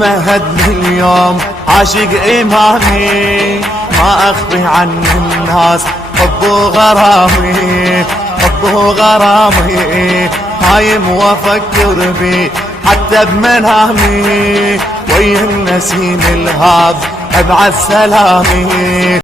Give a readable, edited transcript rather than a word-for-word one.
مهد اليوم عاشق إمامي، ما أخفي عن الناس حب وغرامي، حب وغرامي. هايم وافكر بي حتى بمنامي، ويا النسيم الهاب ابعث سلامي.